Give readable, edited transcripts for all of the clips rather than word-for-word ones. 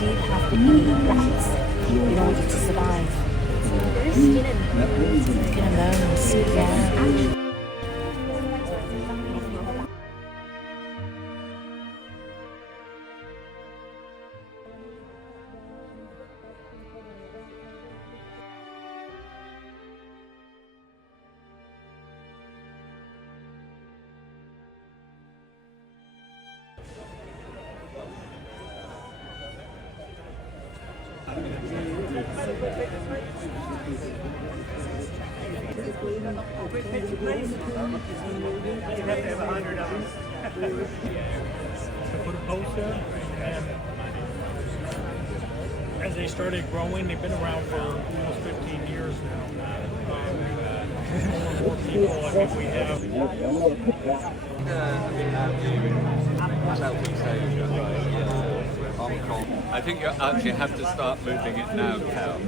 did have to eat rats in order to survive. Skin and bones, yeah. Put a post there, and as they started growing, they've been around for almost 15 years now. More and more people, I think we have. I think you actually have to start moving it now, Cal.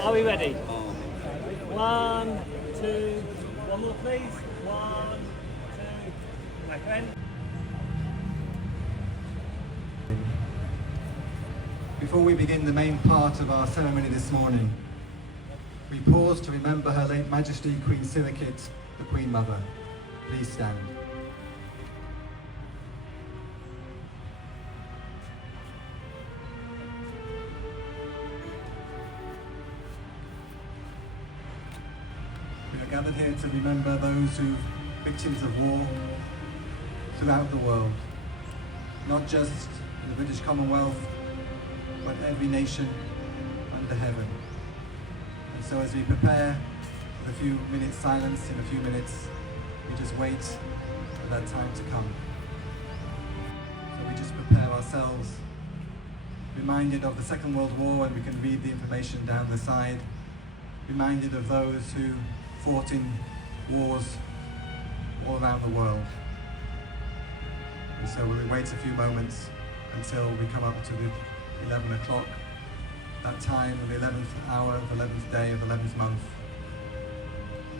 Are we ready? 1, 2, one more please. 1, 2, my friend. Before we begin the main part of our ceremony this morning, we pause to remember Her late Majesty Queen Sirikit, the Queen Mother. Please stand. We are gathered here to remember those who victims of war throughout the world, not just in the British Commonwealth, but every nation under heaven. And so as we prepare for a few minutes silence, in a few minutes, we just wait for that time to come. So we just prepare ourselves, reminded of the Second World War, and we can read the information down the side, reminded of those who fought in wars all around the world. And so we wait a few moments until we come up to the 11 o'clock, that time, the 11th hour, the 11th day of the 11th month,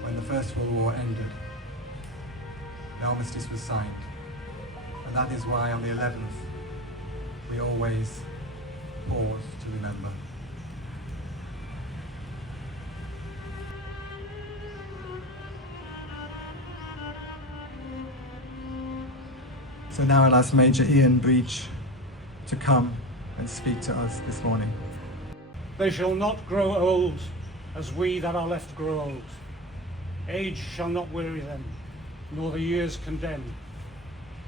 when the First World War ended. The armistice was signed. And that is why on the 11th, we always pause to remember. So now I'll ask Major Ian Breach to come and speak to us this morning. They shall not grow old as we that are left grow old. Age shall not weary them, nor the years condemn.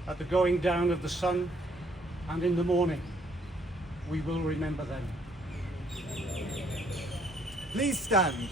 At the going down of the sun and in the morning, we will remember them. Please stand.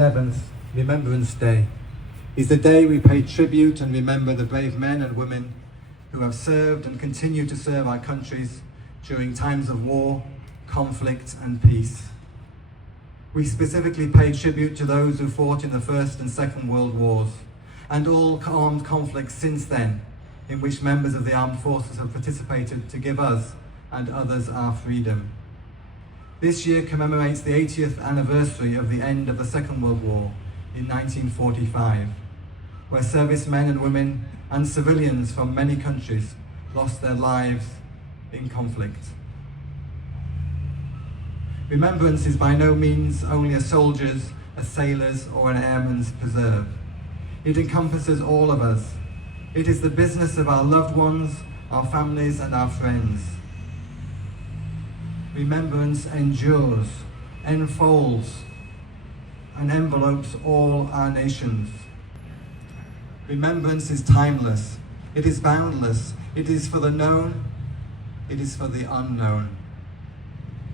11th, Remembrance Day, is the day we pay tribute and remember the brave men and women who have served and continue to serve our countries during times of war, conflict and peace. We specifically pay tribute to those who fought in the First and Second World Wars and all armed conflicts since then, in which members of the armed forces have participated to give us and others our freedom. This year commemorates the 80th anniversary of the end of the Second World War in 1945, where servicemen and women and civilians from many countries lost their lives in conflict. Remembrance is by no means only a soldier's, a sailor's or an airman's preserve. It encompasses all of us. It is the business of our loved ones, our families and our friends. Remembrance endures, enfolds, and envelopes all our nations. Remembrance is timeless, it is boundless, it is for the known, it is for the unknown.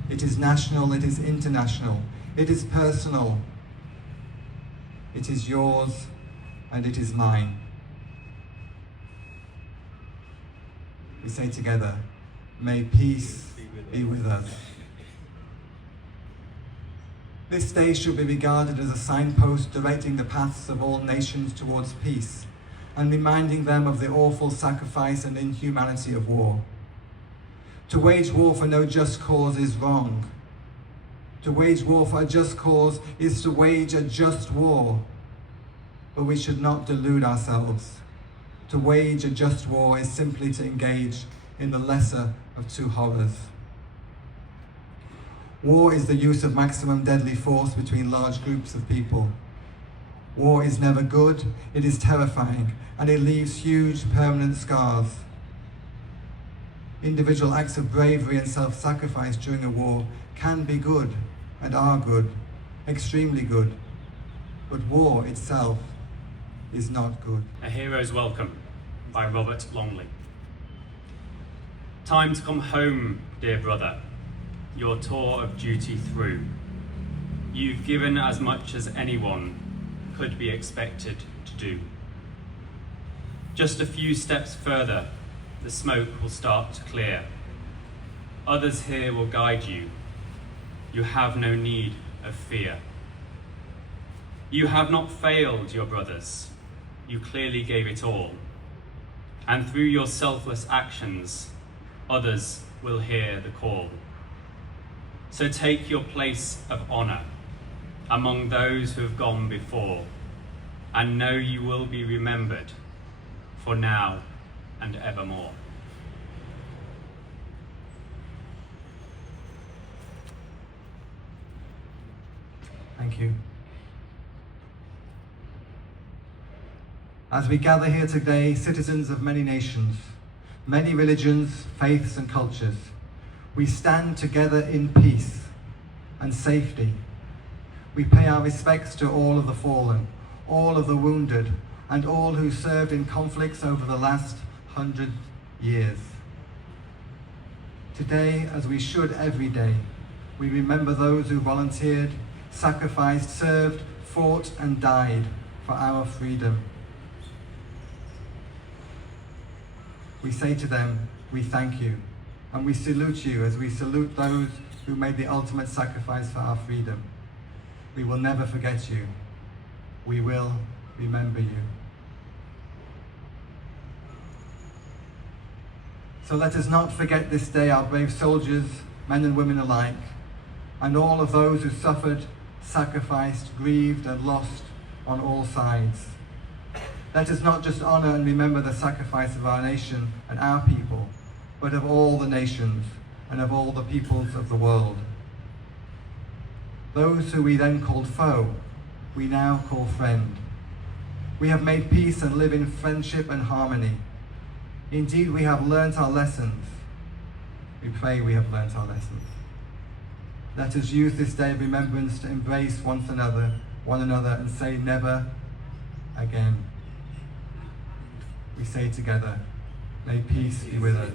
It is national, it is international, it is personal, it is yours, and it is mine. We say together, may peace be with us. This day should be regarded as a signpost directing the paths of all nations towards peace and reminding them of the awful sacrifice and inhumanity of war. To wage war for no just cause is wrong. To wage war for a just cause is to wage a just war. But we should not delude ourselves. To wage a just war is simply to engage in the lesser of two horrors. War is the use of maximum deadly force between large groups of people. War is never good, it is terrifying, and it leaves huge permanent scars. Individual acts of bravery and self-sacrifice during a war can be good, and are good, extremely good. But war itself is not good. A Hero's Welcome by Robert Longley. Time to come home, dear brother, your tour of duty through. You've given as much as anyone could be expected to do. Just a few steps further, the smoke will start to clear. Others here will guide you. You have no need of fear. You have not failed your brothers. You clearly gave it all. And through your selfless actions, others will hear the call. So take your place of honor among those who have gone before, and know you will be remembered for now and evermore. Thank you. As we gather here today, citizens of many nations, many religions, faiths and cultures, we stand together in peace and safety. We pay our respects to all of the fallen, all of the wounded, and all who served in conflicts over the last 100 years. Today, as we should every day, we remember those who volunteered, sacrificed, served, fought, and died for our freedom. We say to them, we thank you, and we salute you as we salute those who made the ultimate sacrifice for our freedom. We will never forget you. We will remember you. So let us not forget this day our brave soldiers, men and women alike, and all of those who suffered, sacrificed, grieved, and lost on all sides. Let us not just honor and remember the sacrifice of our nation and our people, but of all the nations and of all the peoples of the world. Those who we then called foe, we now call friend. We have made peace and live in friendship and harmony. Indeed, we have learnt our lessons. We pray we have learnt our lessons. Let us use this day of remembrance to embrace one another, and say never again. We say together, may peace be with us.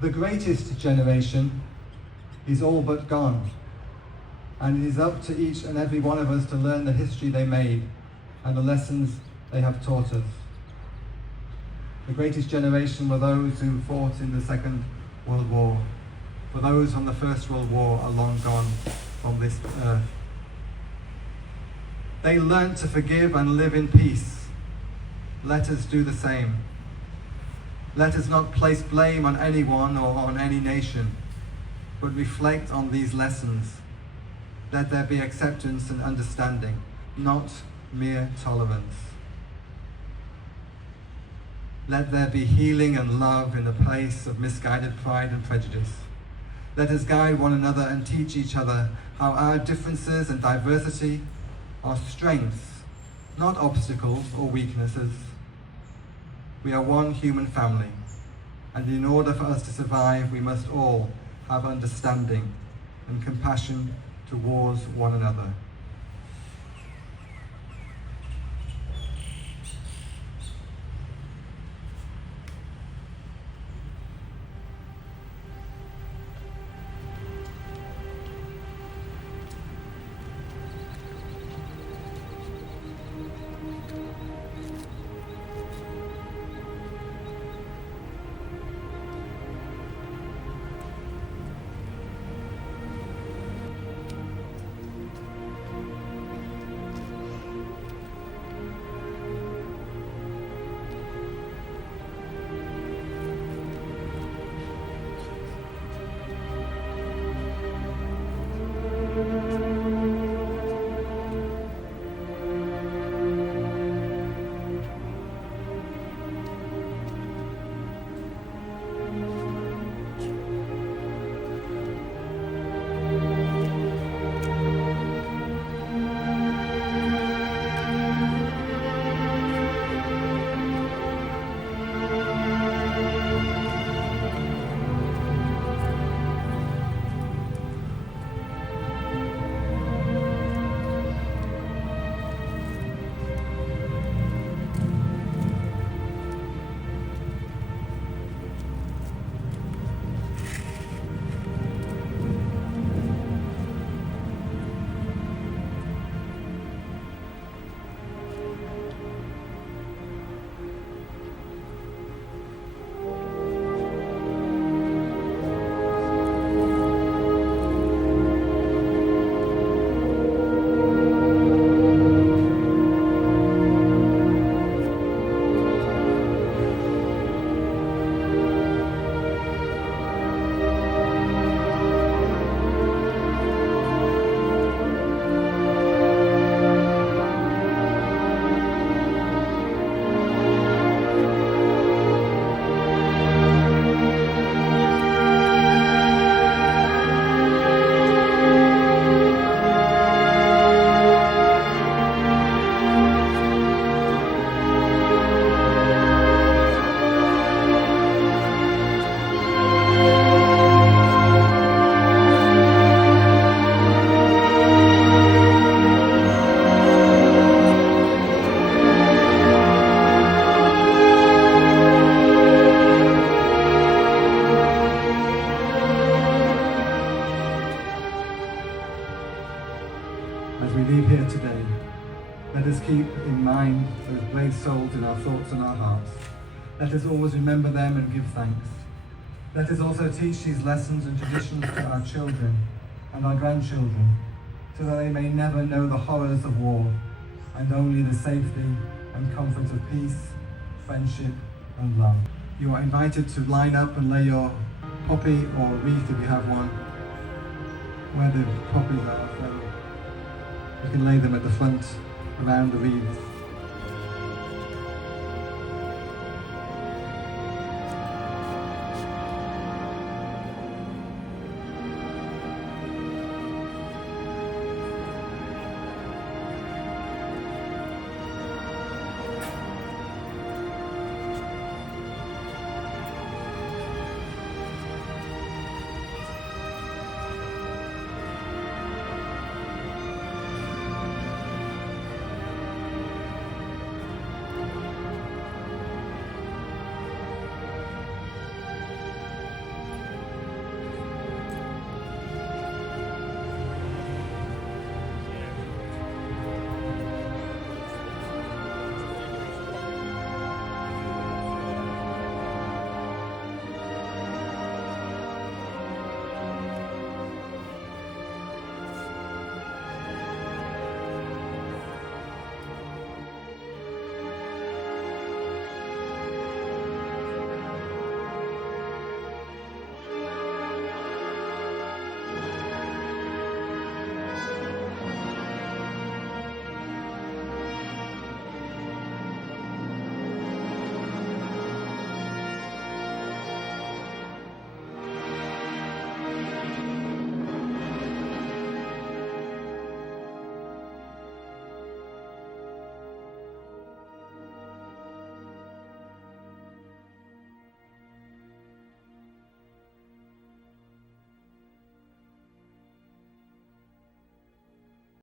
The greatest generation is all but gone, And it is up to each and every one of us to learn the history they made and the lessons they have taught us. The greatest generation were those who fought in the Second World War. For those from the First World War are long gone from this earth. They learnt to forgive and live in peace. Let us do the same. Let us not place blame on anyone or on any nation, but reflect on these lessons. Let there be acceptance and understanding, not mere tolerance. Let there be healing and love in the place of misguided pride and prejudice. Let us guide one another and teach each other how our differences and diversity are strengths, not obstacles or weaknesses. We are one human family, and in order for us to survive, we must all have understanding and compassion towards one another. As we leave here today, let us keep in mind those brave souls in our thoughts and our hearts. Let us always remember them and give thanks. Let us also teach these lessons and traditions to our children and our grandchildren, so that they may never know the horrors of war, and only the safety and comfort of peace, friendship and love. You are invited to line up and lay your poppy or wreath, if you have one, where the poppies are. So you can lay them at the front around the wreaths.